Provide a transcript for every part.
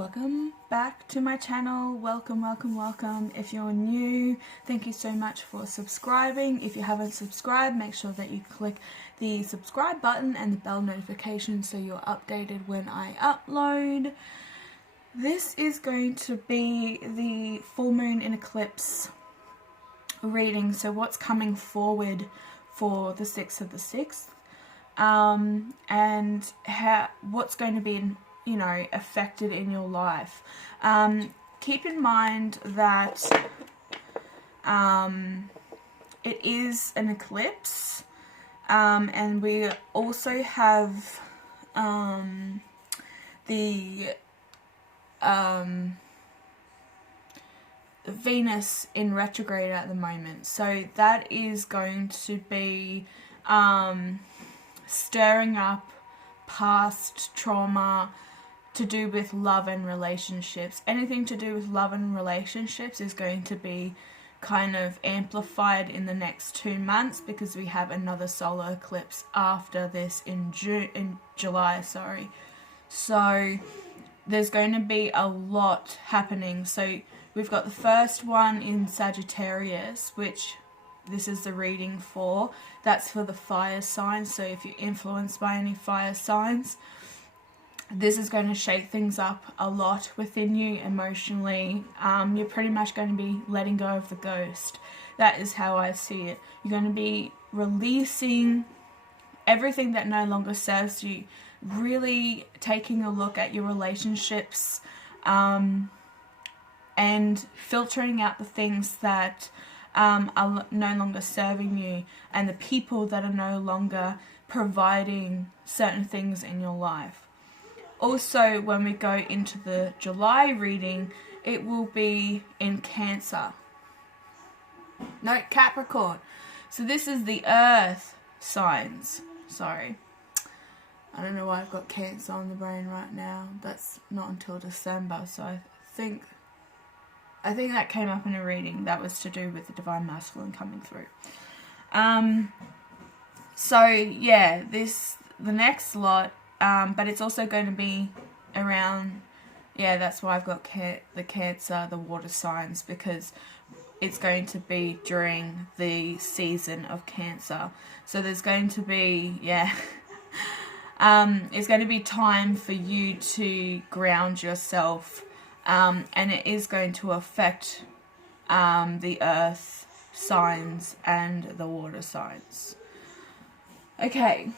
Welcome back to my channel. Welcome. If you're new, thank you so much for subscribing. If you haven't subscribed, make sure that you click the subscribe button and the bell notification so you're updated when I upload. This is going to be the full moon in eclipse reading, so what's coming forward for the 6th of the 6th, and what's going to be affected in your life. Keep in mind that it is an eclipse, and we also have the Venus in retrograde at the moment, so that is going to be stirring up past trauma to do with love and relationships. Anything to do with love and relationships is going to be kind of amplified in the next 2 months, because we have another solar eclipse after this in July. So there's going to be a lot happening. So we've got the first one in Sagittarius, which this is the reading for. That's for the fire signs. So if you're influenced by any fire signs, this is going to shake things up a lot within you emotionally. You're pretty much going to be letting go of the ghost. That is how I see it. You're going to be releasing everything that no longer serves you, really taking a look at your relationships, and filtering out the things that are no longer serving you, and the people that are no longer providing certain things in your life. Also, when we go into the July reading, it will be in Cancer. No, Capricorn. So this is the earth signs. Sorry. I don't know why I've got Cancer on the brain right now. That's not until December, so I think that came up in a reading that was to do with the divine masculine coming through. So yeah, the next lot, but it's also going to be around, that's why I've got the Cancer, the water signs, because it's going to be during the season of Cancer. So there's going to be, it's going to be time for you to ground yourself. And it is going to affect the earth signs and the water signs. Okay,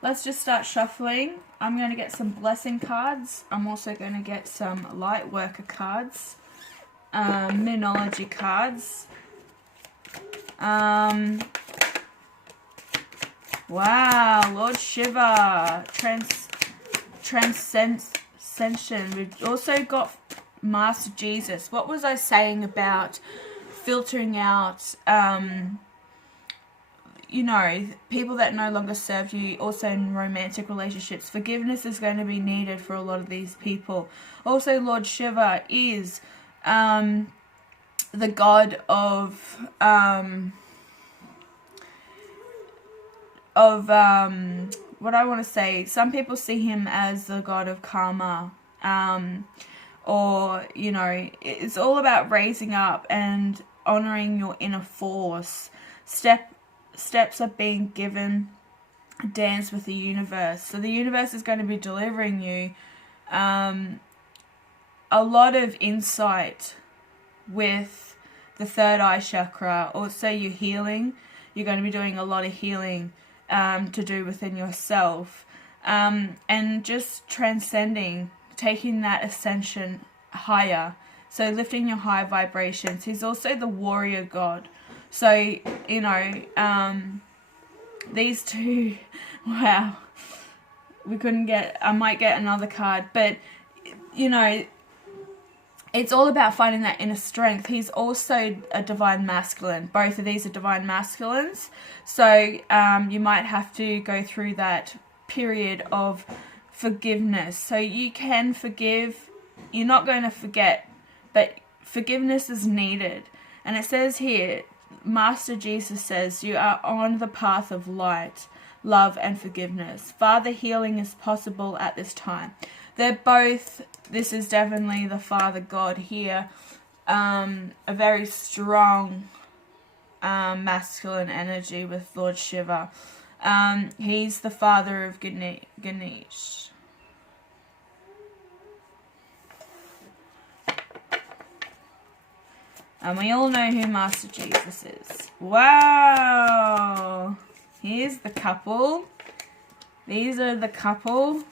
let's just start shuffling. I'm going to get some blessing cards. I'm also going to get some light worker cards, Moonology cards. Wow, Lord Shiva, Transcension. We've also got Master Jesus. What was I saying about filtering out, people that no longer serve you? Also in romantic relationships, forgiveness is going to be needed for a lot of these people. Also, Lord Shiva is the god of what I want to say, some people see him as the god of karma, or, it's all about raising up and honoring your inner force. Steps are being given, dance with the universe. So the universe is going to be delivering you a lot of insight with the third eye chakra. Also, your healing. You're going to be doing a lot of healing to do within yourself, and just transcending, taking that ascension higher, so lifting your high vibrations. He's also the warrior god, so these two, wow, I might get another card, but it's all about finding that inner strength. He's also a divine masculine. Both of these are divine masculines. So you might have to go through that period of forgiveness. So you can forgive. You're not going to forget, but forgiveness is needed. And it says here, Master Jesus says, you are on the path of light, love, and forgiveness. Father, healing is possible at this time. they're both, this is definitely the Father God here, a very strong masculine energy with Lord Shiva. He's the father of Ganesh. And we all know who Master Jesus is. Wow! Here's the couple. These are the couple.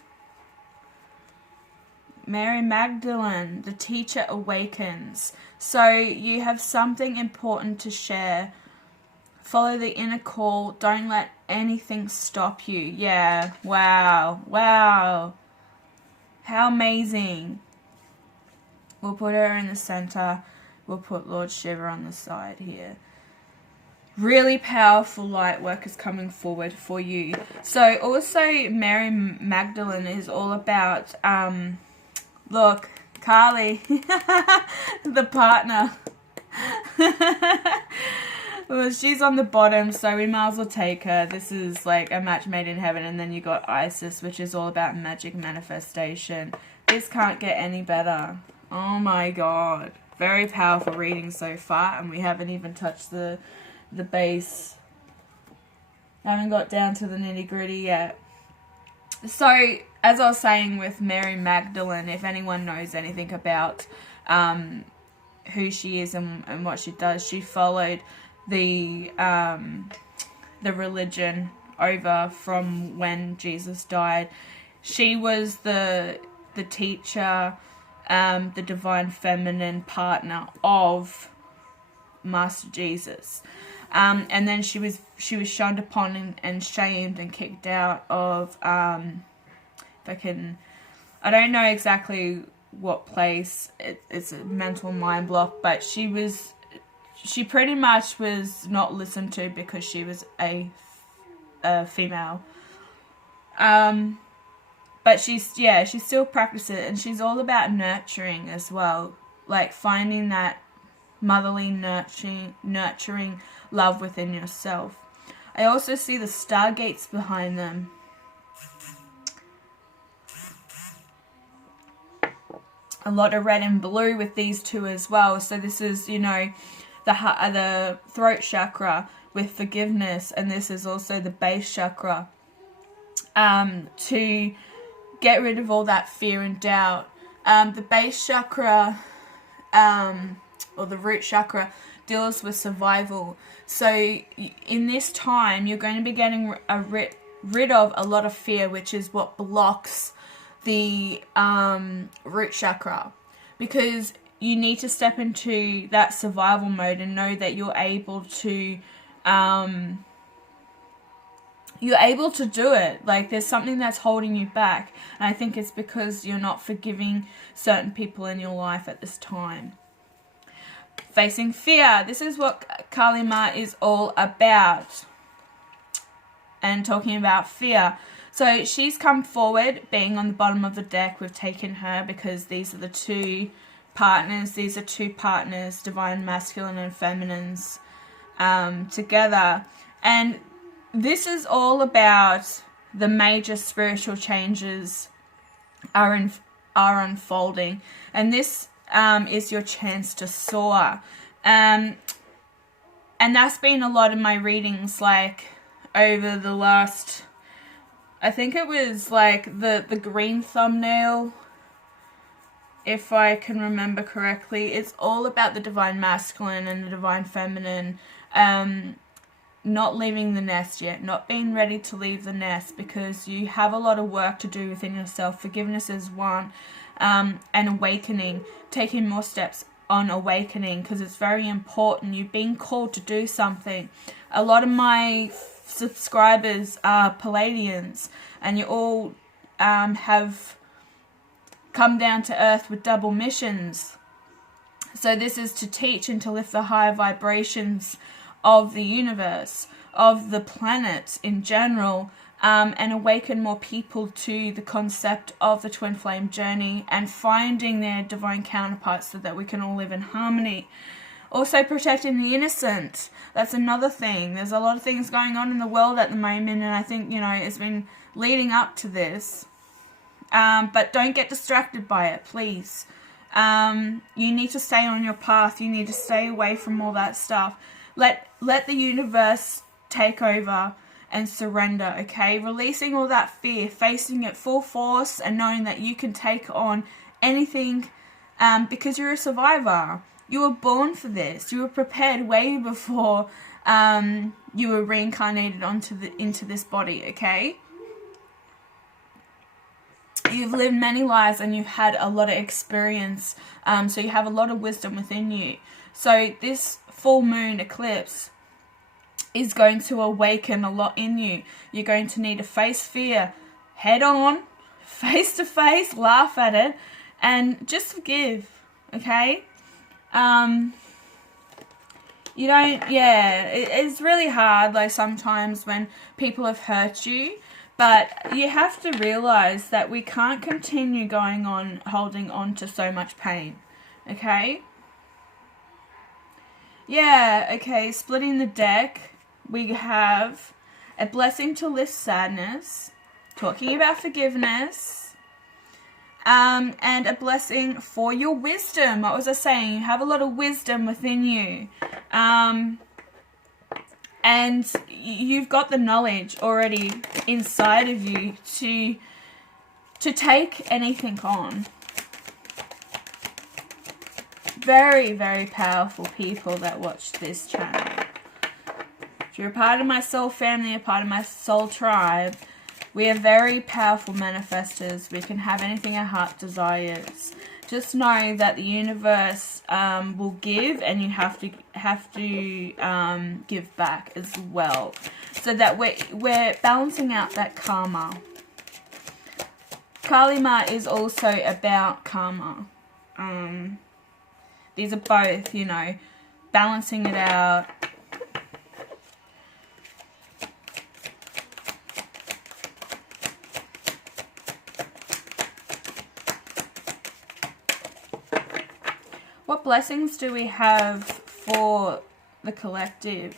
Mary Magdalene, the teacher awakens. So you have something important to share. Follow the inner call. Don't let anything stop you. Yeah. Wow. Wow. How amazing. We'll put her in the center. We'll put Lord Shiva on the side here. Really powerful light work is coming forward for you. So also Mary Magdalene is all about, look, Carly, the partner. Well, she's on the bottom, so we might as well take her. This is like a match made in heaven. And then you got Isis, which is all about magic manifestation. This can't get any better. Oh my god. Very powerful reading so far, and we haven't even touched the base. Haven't got down to the nitty gritty yet. So, as I was saying with Mary Magdalene, if anyone knows anything about who she is and what she does, she followed the religion over from when Jesus died. She was the teacher, the divine feminine partner of Master Jesus. And then she was shunned upon and shamed and kicked out of, I don't know exactly what place, it's a mental mind block, but she pretty much was not listened to because she was a female. But she still practices it, and she's all about nurturing as well, like finding that motherly nurturing love within yourself. I also see the stargates behind them. A lot of red and blue with these two as well. So this is, you know, the throat chakra with forgiveness, and this is also the base chakra, to get rid of all that fear and doubt. The base chakra, or the root chakra, deals with survival. So in this time, you're going to be getting rid of a lot of fear, which is what blocks the root chakra, because you need to step into that survival mode and know that you're able to do it. Like, there's something that's holding you back, and I think it's because you're not forgiving certain people in your life at this time. Facing fear. This is what Kali Ma is all about, and talking about fear. So she's come forward, being on the bottom of the deck. We've taken her because these are the two partners. These are two partners, divine masculine and feminines, together. And this is all about the major spiritual changes are unfolding, and this is your chance to soar. And that's been a lot of my readings, like over the last, I think it was like the green thumbnail, if I can remember correctly. It's all about the divine masculine and the divine feminine, not leaving the nest yet, not being ready to leave the nest, because you have a lot of work to do within yourself. Forgiveness is one, and awakening, taking more steps on awakening, because it's very important. You're being called to do something. A lot of my subscribers are Palladians, and you all have come down to earth with double missions. So this is to teach and to lift the higher vibrations of the universe, of the planet in general, and awaken more people to the concept of the twin flame journey and finding their divine counterparts so that we can all live in harmony. Also protecting the innocent. That's another thing. There's a lot of things going on in the world at the moment, and I think, you know, it's been leading up to this. but don't get distracted by it, please. You need to stay on your path. You need to stay away from all that stuff. Let the universe take over and surrender, okay? Releasing all that fear, facing it full force, and knowing that you can take on anything, because you're a survivor. You were born for this. You were prepared way before you were reincarnated into this body, okay? You've lived many lives and you've had a lot of experience, so you have a lot of wisdom within you. So this full moon eclipse is going to awaken a lot in you. You're going to need to face fear head on, face to face, laugh at it, and just forgive, okay? You don't, it's really hard, like, sometimes when people have hurt you, but you have to realize that we can't continue going on, holding on to so much pain, okay? Yeah, okay, splitting the deck, we have a blessing to lift sadness, talking about forgiveness, and a blessing for your wisdom. What was I saying? You have a lot of wisdom within you. And you've got the knowledge already inside of you to take anything on. Very, very powerful people that watch this channel. If you're a part of my soul family, a part of my soul tribe, we are very powerful manifestors. We can have anything our heart desires. Just know that the universe will give, and you have to give back as well, so that we're balancing out that karma. Karma is also about karma. These are both, you know, balancing it out. What blessings do we have for the collective?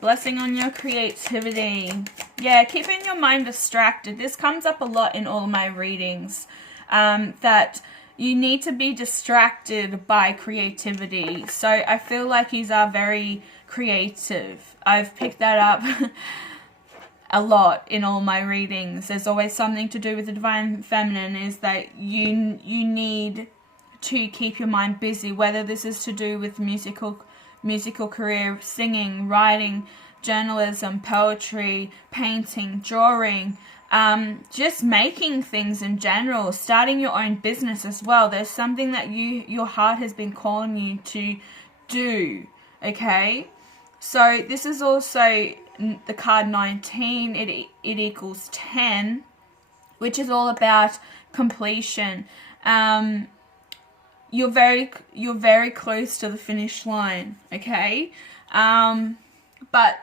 Blessing on your creativity. Yeah, keeping your mind distracted. This comes up a lot in all my readings. That you need to be distracted by creativity. So I feel like you are very creative. I've picked that up a lot in all my readings. There's always something to do with the divine feminine, is that you need to keep your mind busy, whether this is to do with musical career, singing, writing, journalism, poetry, painting, drawing, just making things in general, starting your own business as well. There's something that your heart has been calling you to do, okay? So this is also the card 19. It equals 10, which is all about completion. You're very close to the finish line, okay? But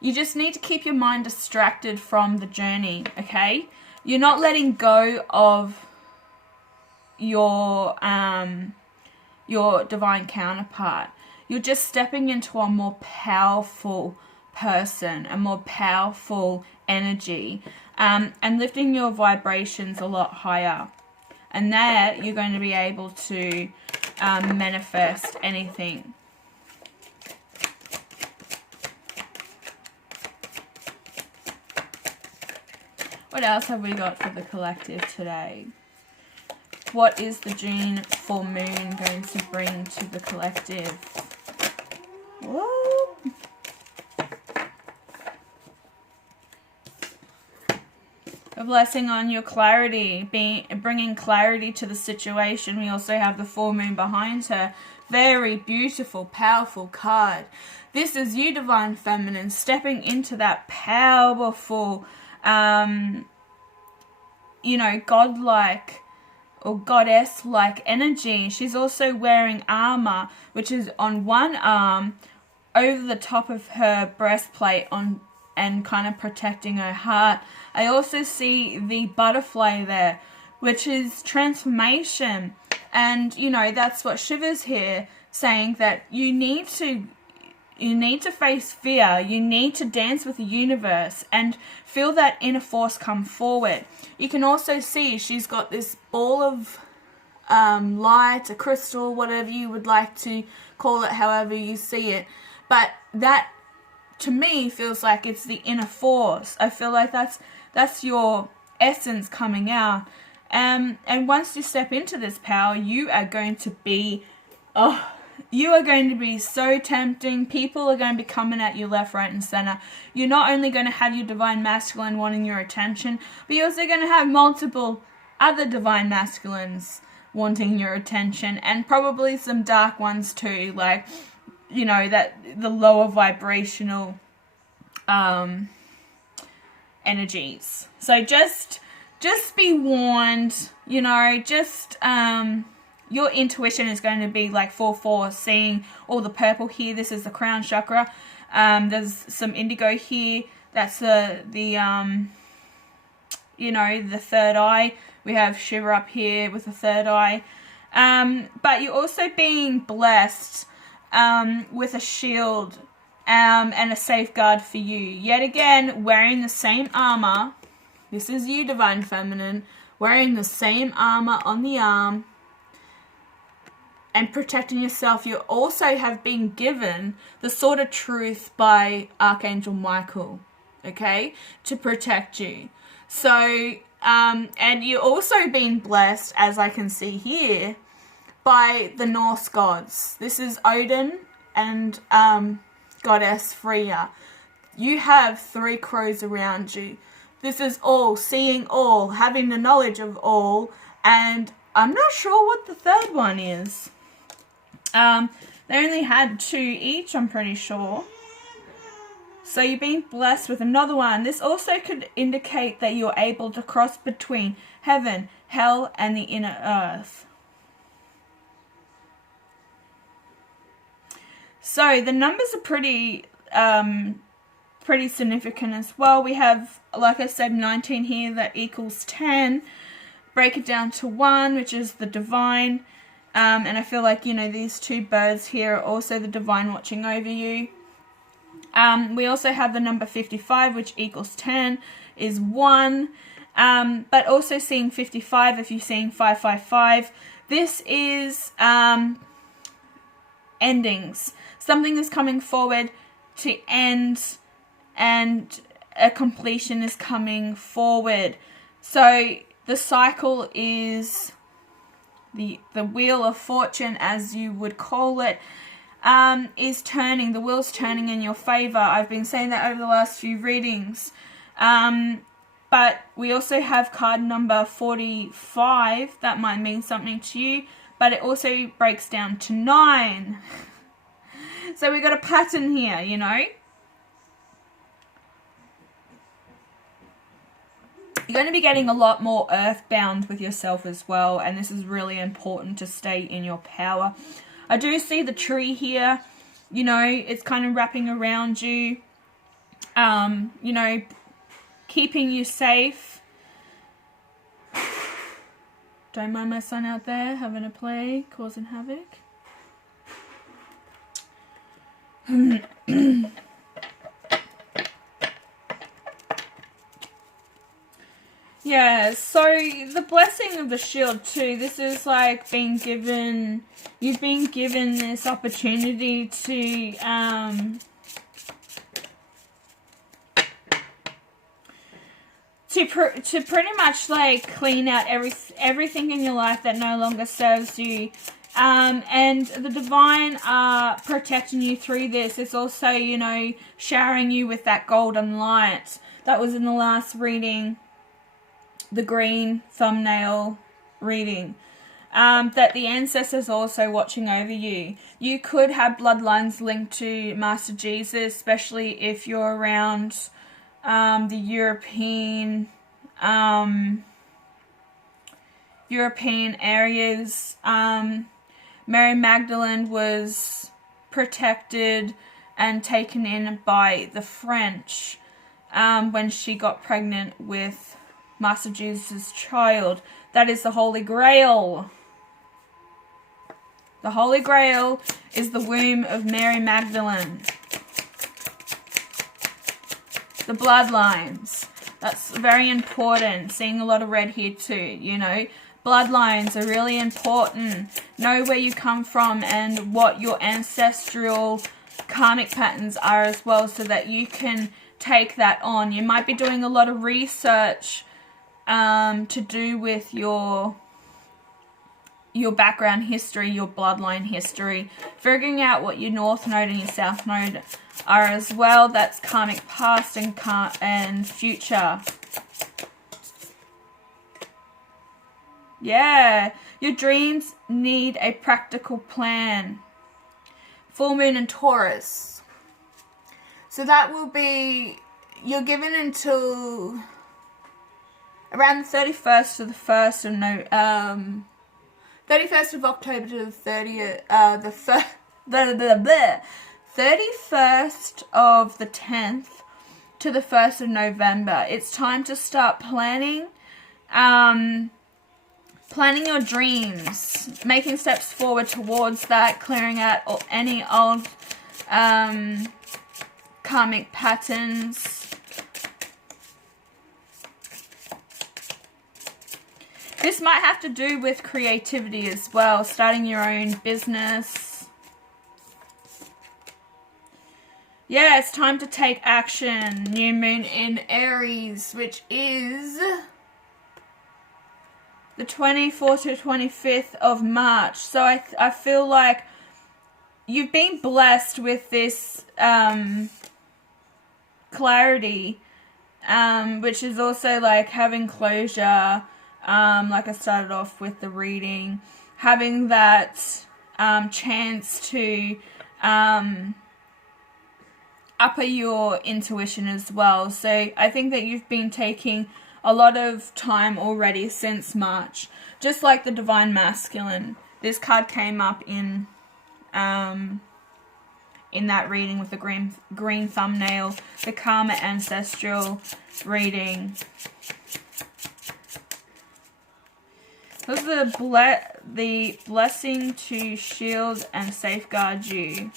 you just need to keep your mind distracted from the journey, okay? You're not letting go of your divine counterpart. You're just stepping into a more powerful person, a more powerful energy, and lifting your vibrations a lot higher. And there, you're going to be able to manifest anything. What else have we got for the collective today? What is the June full moon going to bring to the collective? Whoa. A blessing on your clarity, bringing clarity to the situation. We also have the full moon behind her. Very beautiful, powerful card. This is you, divine feminine, stepping into that powerful, you know, godlike or goddess-like energy. She's also wearing armor, which is on one arm over the top of her breastplate and kind of protecting her heart. I also see the butterfly there, which is transformation. And, you know, that's what Shiva's here saying, that you need to You need to face fear. You need to dance with the universe and feel that inner force come forward. You can also see she's got this ball of light, a crystal, whatever you would like to call it, however you see it. But that, to me, feels like it's the inner force. I feel like that's your essence coming out. And once you step into this power, you are going to be, you are going to be so tempting. People are going to be coming at you left, right, and center. You're not only going to have your divine masculine wanting your attention, but you're also going to have multiple other divine masculines wanting your attention, and probably some dark ones too, like, you know, that the lower vibrational energies. So just be warned, you know, just your intuition is going to be like 4/4, seeing all the purple here. This is the crown chakra. There's some indigo here. That's the you know, the third eye. We have Shiva up here with the third eye. But you're also being blessed with a shield and a safeguard for you. Yet again, wearing the same armor. This is you, Divine Feminine, wearing the same armor on the arm and protecting yourself. You also have been given the sword of truth by Archangel Michael, okay, to protect you. So, and you're also being blessed, as I can see here, by the Norse gods. This is Odin and goddess Freya. You have 3 crows around you. This is all, seeing all, having the knowledge of all, and I'm not sure what the third one is. They only had 2 each, I'm pretty sure. So you're being blessed with another one. This also could indicate that you're able to cross between heaven, hell, and the inner earth. So the numbers are pretty significant as well. We have, like I said, 19 here that equals 10. Break it down to 1, which is the divine. And I feel like, you know, these 2 birds here are also the divine watching over you. We also have the number 55, which equals 10, is 1. But also seeing 55, if you're seeing 555, this is endings. Something is coming forward to end, and a completion is coming forward. So the cycle is the wheel of fortune, as you would call it, is turning. The wheel's turning in your favor. I've been saying that over the last few readings. But we also have card number 45. That might mean something to you, but it also breaks down to 9. So we got a pattern here, you know. You're going to be getting a lot more earthbound with yourself as well, and this is really important to stay in your power. I do see the tree here, you know, it's kind of wrapping around you, you know, keeping you safe. Don't mind my son out there having a play, causing havoc. Yeah, so the blessing of the shield too, this is like being given, you've been given this opportunity to pretty much like clean out everything in your life that no longer serves you. And the divine are protecting you through this. It's also, you know, showering you with that golden light. That was in the last reading, the green thumbnail reading. That the ancestors are also watching over you. You could have bloodlines linked to Master Jesus, especially if you're around the European areas. Mary Magdalene was protected and taken in by the French when she got pregnant with Master Jesus' child. That is the Holy Grail. The Holy Grail is the womb of Mary Magdalene. The bloodlines. That's very important. Seeing a lot of red here too, you know. Bloodlines are really important. Know where you come from and what your ancestral karmic patterns are as well, so that you can take that on. You might be doing a lot of research to do with your background history, your bloodline history, figuring out what your North Node and your South Node are as well. That's karmic past and future. Yeah, your dreams need a practical plan. Full moon in Taurus. So that will be, you're given until around the 31st to the 1st of 31st of October to the 31st of the 10th to the 1st of November. It's time to start planning, planning your dreams, making steps forward towards that, clearing out any old karmic patterns. This might have to do with creativity as well, starting your own business. Yeah, it's time to take action. New moon in Aries, which is the 24th to 25th of March. So I feel like you've been blessed with this clarity, which is also like having closure. Like I started off with the reading, having that chance to upper your intuition as well. So I think that you've been taking a lot of time already since March. Just like the Divine Masculine. This card came up in that reading with the green thumbnail. The Karma Ancestral reading. This is the blessing to shield and safeguard you.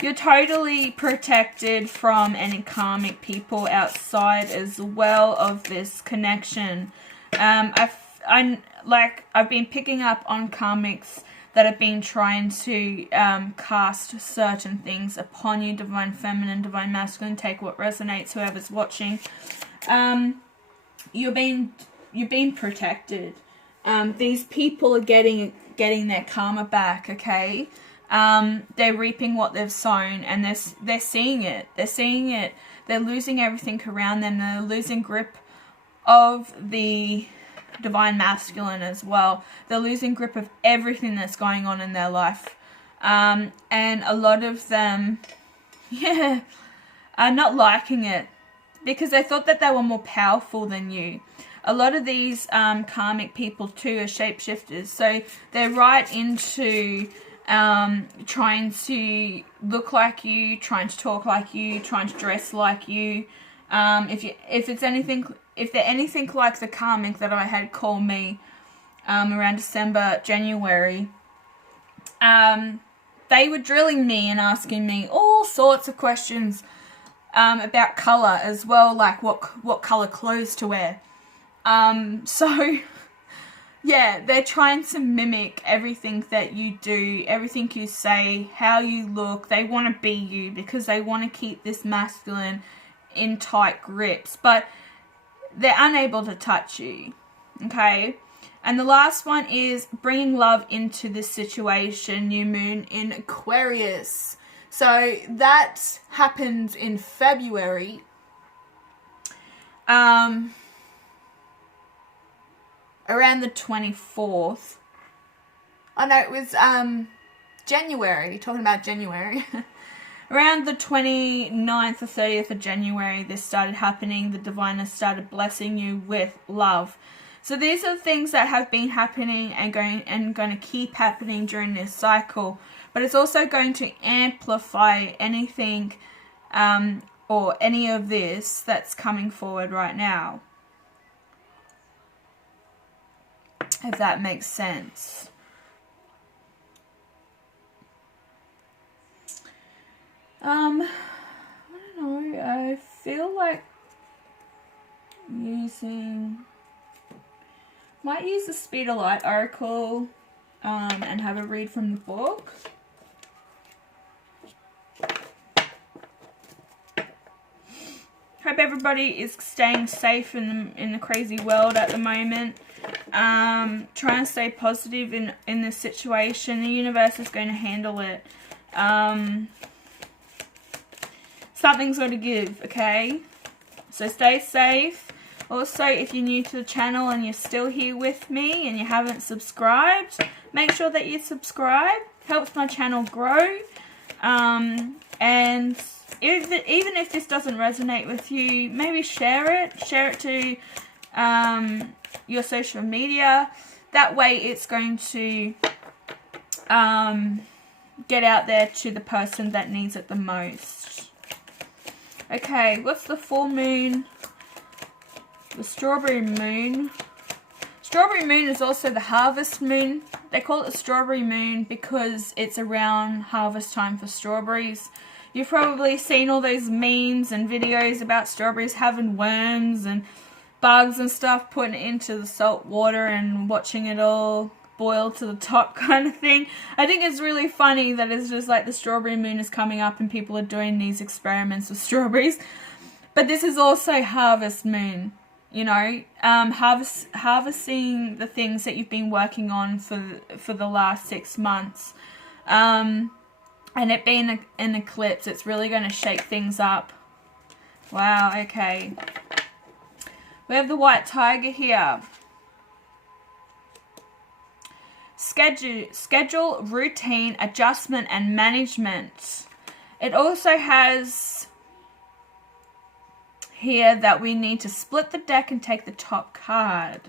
You're totally protected from any karmic people outside as well of this connection. I've been picking up on karmics that have been trying to cast certain things upon you. Divine Feminine, Divine Masculine, take what resonates, whoever's watching. You're being protected. These people are getting their karma back, okay? They're reaping what they've sown, and they're seeing it. They're seeing it. They're losing everything around them. They're losing grip of the Divine Masculine as well. They're losing grip of everything that's going on in their life. And a lot of them, are not liking it because they thought that they were more powerful than you. A lot of these karmic people too are shapeshifters. So they're right into trying to look like you, trying to talk like you, trying to dress like you. If they're anything like the karmic that I had call me around December, January, they were drilling me and asking me all sorts of questions about colour as well, like what colour clothes to wear. So yeah, they're trying to mimic everything that you do, everything you say, how you look. They want to be you because they want to keep this masculine in tight grips, but they're unable to touch you, okay? And the last one is bringing love into this situation, new moon in Aquarius. So that happens in February. Around the 24th. Oh no, it was January. Talking about January. Around the 29th or 30th of January, this started happening. The diviner started blessing you with love. So these are things that have been happening and going to keep happening during this cycle. But it's also going to amplify anything or any of this that's coming forward right now. If that makes sense. I don't know. I feel like might use the Speed of Light Oracle and have a read from the book. Hope everybody is staying safe in the crazy world at the moment. Try and stay positive in this situation. The universe is going to handle it. Something's got to give, okay? So stay safe. Also, if you're new to the channel and you're still here with me and you haven't subscribed, make sure that you subscribe. Helps my channel grow. And even if this doesn't resonate with you, maybe share it. Share it to your social media. That way it's going to get out there to the person that needs it the most. Okay, what's the full moon? The strawberry moon. Strawberry moon is also the harvest moon. They call it the strawberry moon because it's around harvest time for strawberries. You've probably seen all those memes and videos about strawberries having worms and bugs and stuff, putting it into the salt water and watching it all boil to the top kind of thing. I think it's really funny that it's just like the strawberry moon is coming up and people are doing these experiments with strawberries. But this is also harvest moon, you know, harvesting the things that you've been working on for the last 6 months. And it being an eclipse, it's really going to shake things up. Wow, okay. We have the white tiger here. Schedule, routine, adjustment, and management. It also has here that we need to split the deck and take the top card.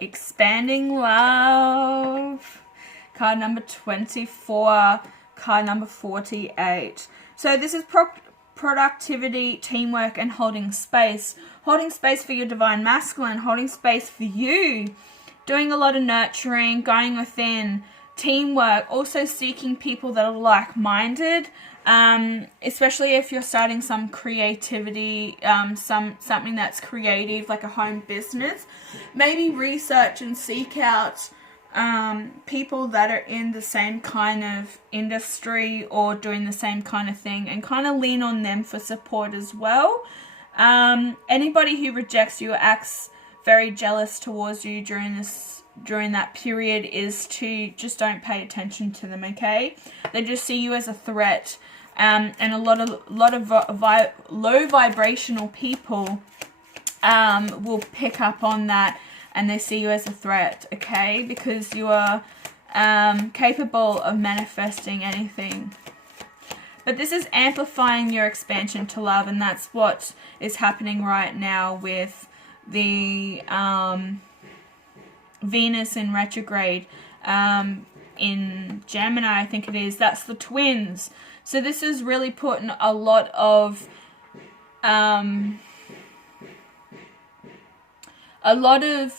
Expanding love. Card number 24. Card number 48. So this is productivity, teamwork, and holding space. Holding space for your divine masculine. Holding space for you. Doing a lot of nurturing, going within, teamwork, also seeking people that are like-minded, especially if you're starting some creativity, something that's creative, like a home business. Maybe research and seek out people that are in the same kind of industry or doing the same kind of thing, and kind of lean on them for support as well. Anybody who rejects you or acts very jealous towards you during that period is to just don't pay attention to them, okay? They just see you as a threat, and a lot of low vibrational people will pick up on that, and they see you as a threat, okay? Because you are capable of manifesting anything. But this is amplifying your expansion to love, and that's what is happening right now with the Venus in retrograde in Gemini, I think it is. That's the twins. So this is really putting a lot of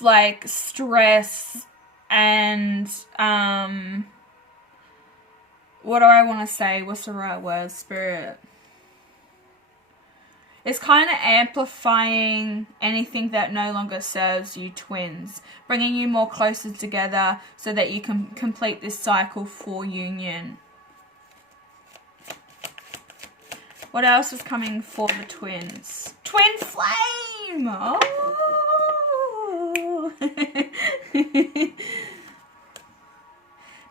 like stress and what do I want to say? What's the right word? Spirit. It's kind of amplifying anything that no longer serves you, twins. Bringing you more closer together so that you can complete this cycle for union. What else is coming for the twins? Twin flame! Oh!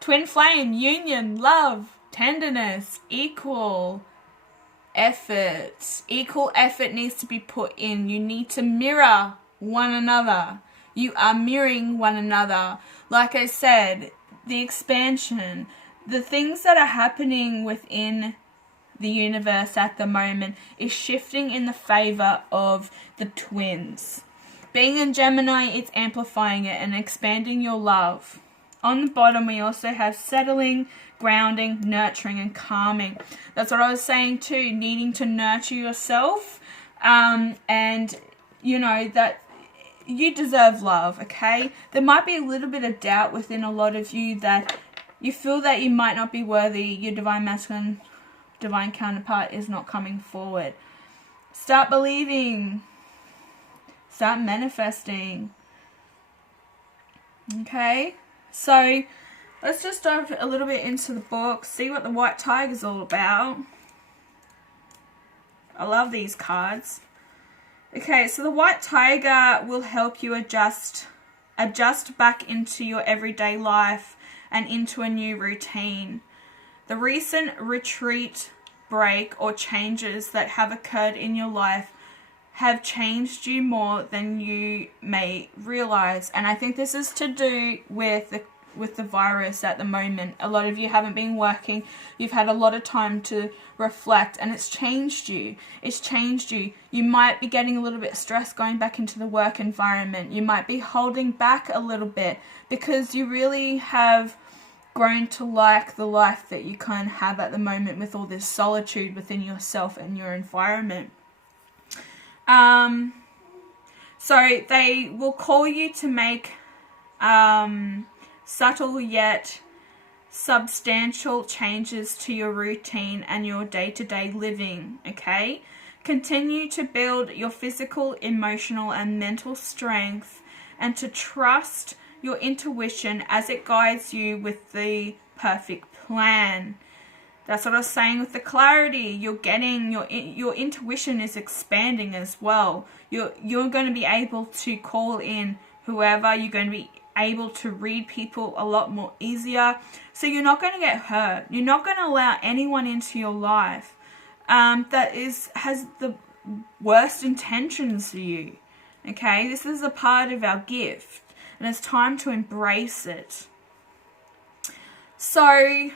Twin flame, union, love, tenderness, equal effort. Equal effort needs to be put in. You need to mirror one another. You are mirroring one another. Like I said, the expansion, the things that are happening within the universe at the moment is shifting in the favor of the twins. Being in Gemini, it's amplifying it and expanding your love. On the bottom, we also have settling, grounding, nurturing, and calming. That's what I was saying too, needing to nurture yourself. And, you know, that you deserve love, okay? There might be a little bit of doubt within a lot of you that you feel that you might not be worthy. Your divine masculine, divine counterpart is not coming forward. Start believing. Start manifesting. Okay? So, let's just dive a little bit into the book, see what the white tiger is all about. I love these cards. Okay, so the white tiger will help you adjust back into your everyday life and into a new routine. The recent retreat, break, or changes that have occurred in your life have changed you more than you may realize. And I think this is to do with the virus at the moment. A lot of you haven't been working. You've had a lot of time to reflect, and it's changed you. It's changed you. You might be getting a little bit stressed going back into the work environment. You might be holding back a little bit because you really have grown to like the life that you kind of have at the moment with all this solitude within yourself and your environment. So they will call you to make subtle yet substantial changes to your routine and your day-to-day living, okay? Continue to build your physical, emotional, and mental strength, and to trust your intuition as it guides you with the perfect plan. That's what I was saying with the clarity. You're getting your intuition is expanding as well. You're going to be able to call in whoever. You're going to be able to read people a lot more easier. So you're not going to get hurt. You're not going to allow anyone into your life that has the worst intentions for you. Okay, this is a part of our gift, and it's time to embrace it. So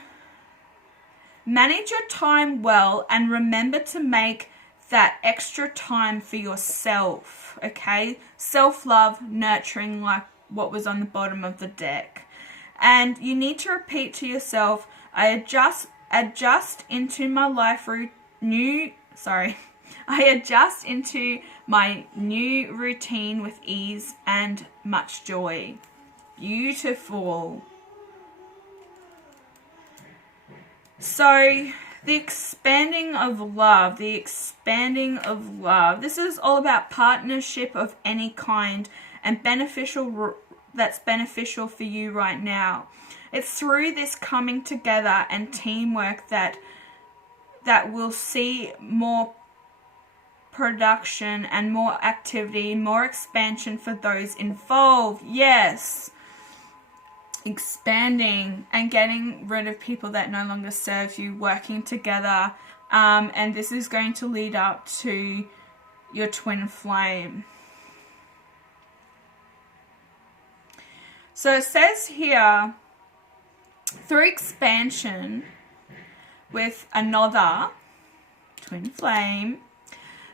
manage your time well, and remember to make that extra time for yourself, okay? Self-love, nurturing, like what was on the bottom of the deck. And you need to repeat to yourself, I adjust into my new routine with ease and much joy. Beautiful. So, the expanding of love. This is all about partnership of any kind and that's beneficial for you right now. It's through this coming together and teamwork that we'll see more production and more activity, more expansion for those involved. Yes. Expanding and getting rid of people that no longer serve you, working together, and this is going to lead up to your twin flame. So it says here, through expansion with another twin flame,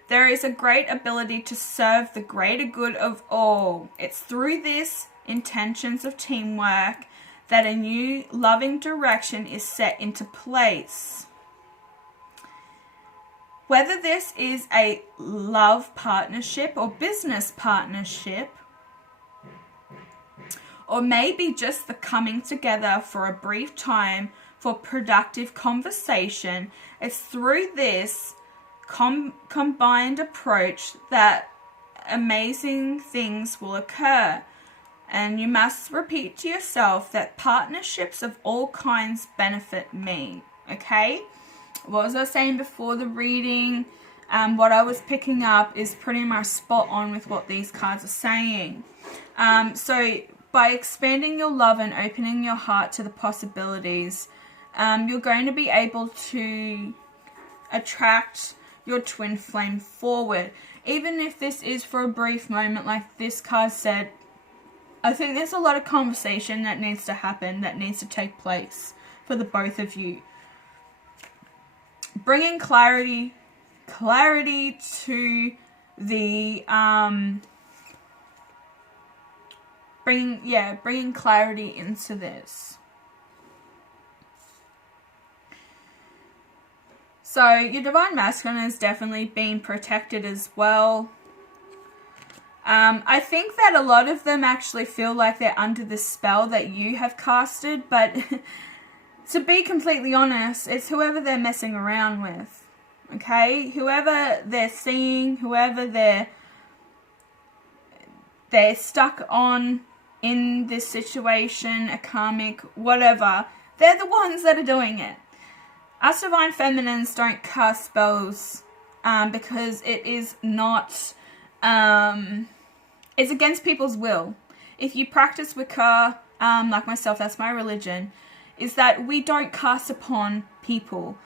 there is a great ability to serve the greater good of all. It's through this intentions of teamwork that a new loving direction is set into place. Whether this is a love partnership or business partnership, or maybe just the coming together for a brief time for productive conversation, it's through this combined approach that amazing things will occur. And you must repeat to yourself that partnerships of all kinds benefit me. Okay? What was I saying before the reading? What I was picking up is pretty much spot on with what these cards are saying. So by expanding your love and opening your heart to the possibilities, you're going to be able to attract your twin flame forward. Even if this is for a brief moment, like this card said, I think there's a lot of conversation that needs to happen, that needs to take place for the both of you. Bringing clarity to the bringing clarity into this. So your divine masculine is definitely being protected as well. I think that a lot of them actually feel like they're under the spell that you have casted, but to be completely honest, it's whoever they're messing around with, okay? Whoever they're seeing, whoever they're stuck on in this situation, a karmic, whatever, they're the ones that are doing it. Us divine feminines don't cast spells because it is not, it's against people's will. If you practice Wicca, like myself, that's my religion, is that we don't cast upon people.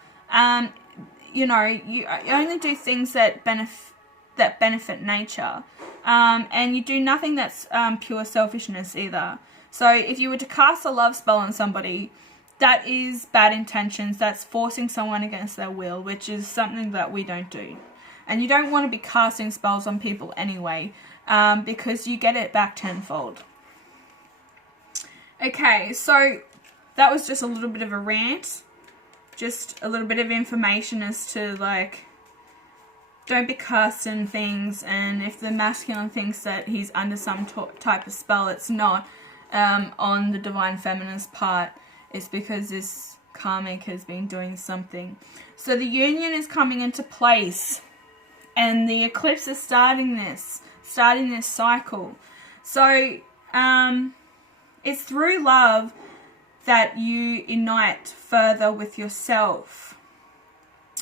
You know, you only do things that benefit nature. And you do nothing that's pure selfishness either. So if you were to cast a love spell on somebody, that is bad intentions. That's forcing someone against their will, which is something that we don't do. And you don't want to be casting spells on people anyway, because you get it back tenfold. Okay, so that was just a little bit of a rant. Just a little bit of information as to, like, don't be casting things, and if the masculine thinks that he's under some type of spell, it's not on the divine feminine's part. It's because this karmic has been doing something. So the union is coming into place, and the eclipse is starting this cycle. So it's through love that you unite further with yourself.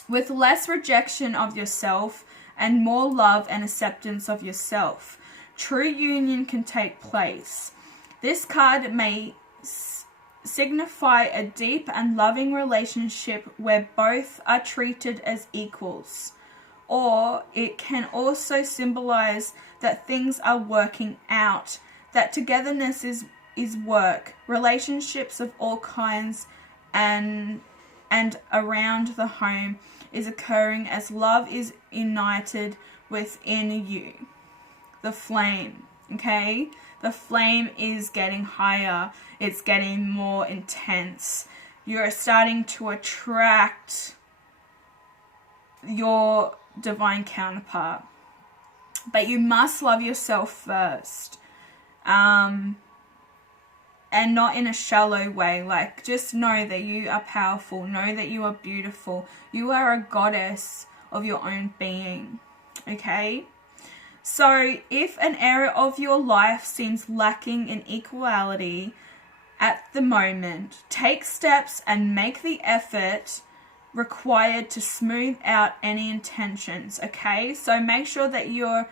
With less rejection of yourself and more love and acceptance of yourself, true union can take place. This card may signify a deep and loving relationship where both are treated as equals. Or it can also symbolize that things are working out, that togetherness is work, relationships of all kinds and around the home is occurring as love is united within you. The flame, okay? The flame is getting higher. It's getting more intense. You're starting to attract your divine counterpart. But you must love yourself first. And not in a shallow way. Like, just know that you are powerful. Know that you are beautiful. You are a goddess of your own being. Okay? So, if an area of your life seems lacking in equality at the moment, take steps and make the effort required to smooth out any intentions. Okay? So, make sure that your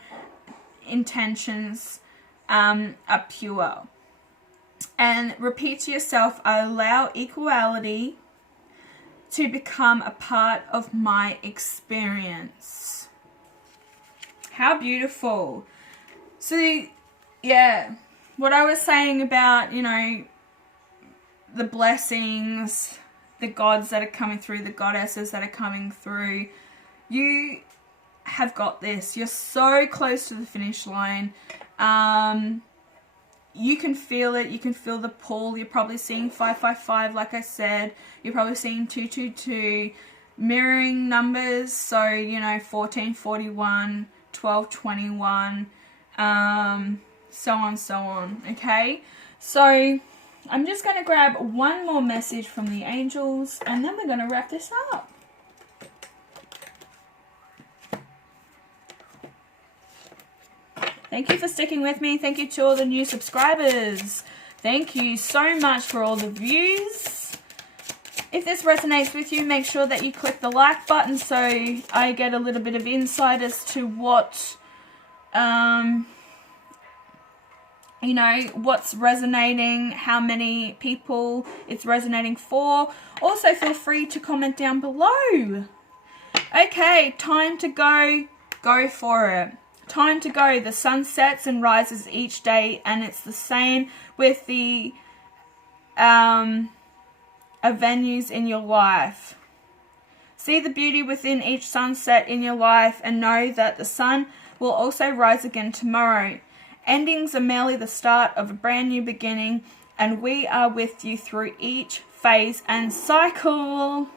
intentions are pure. And repeat to yourself, I allow equality to become a part of my experience. How beautiful. So, yeah, what I was saying about, you know, the blessings, the gods that are coming through, the goddesses that are coming through, you have got this. You're so close to the finish line. You can feel it. You can feel the pull. You're probably seeing 555, like I said. You're probably seeing 222, mirroring numbers. So, you know, 1441, 1221, so on, okay? So, I'm just going to grab one more message from the angels, and then we're going to wrap this up. Thank you for sticking with me. Thank you to all the new subscribers. Thank you so much for all the views. If this resonates with you, make sure that you click the like button so I get a little bit of insight as to what, you know, what's resonating, how many people it's resonating for. Also, feel free to comment down below. Okay, time to go. Go for it. Time to go. The sun sets and rises each day, and it's the same with the venues in your life. See the beauty within each sunset in your life, and know that the sun will also rise again tomorrow. Endings are merely the start of a brand new beginning, and we are with you through each phase and cycle.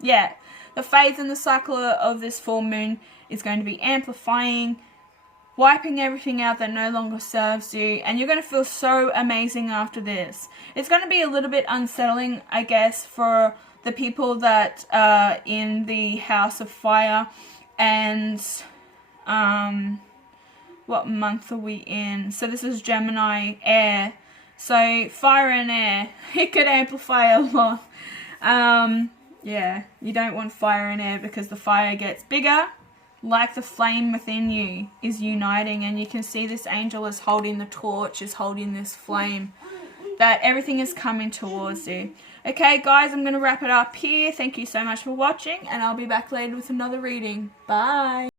Yeah, the phase and the cycle of this full moon is going to be amplifying wiping everything out that no longer serves you, and you're going to feel so amazing after this. It's going to be a little bit unsettling, I guess, for the people that are in the house of fire. And what month are we in? So this is Gemini, air. So fire and air, it could amplify a lot. Yeah, you don't want fire and air, because the fire gets bigger, like the flame within you is uniting. And you can see this angel is holding the torch, is holding this flame, that everything is coming towards you. Okay guys, I'm going to wrap it up here. Thank you so much for watching, and I'll be back later with another reading. Bye.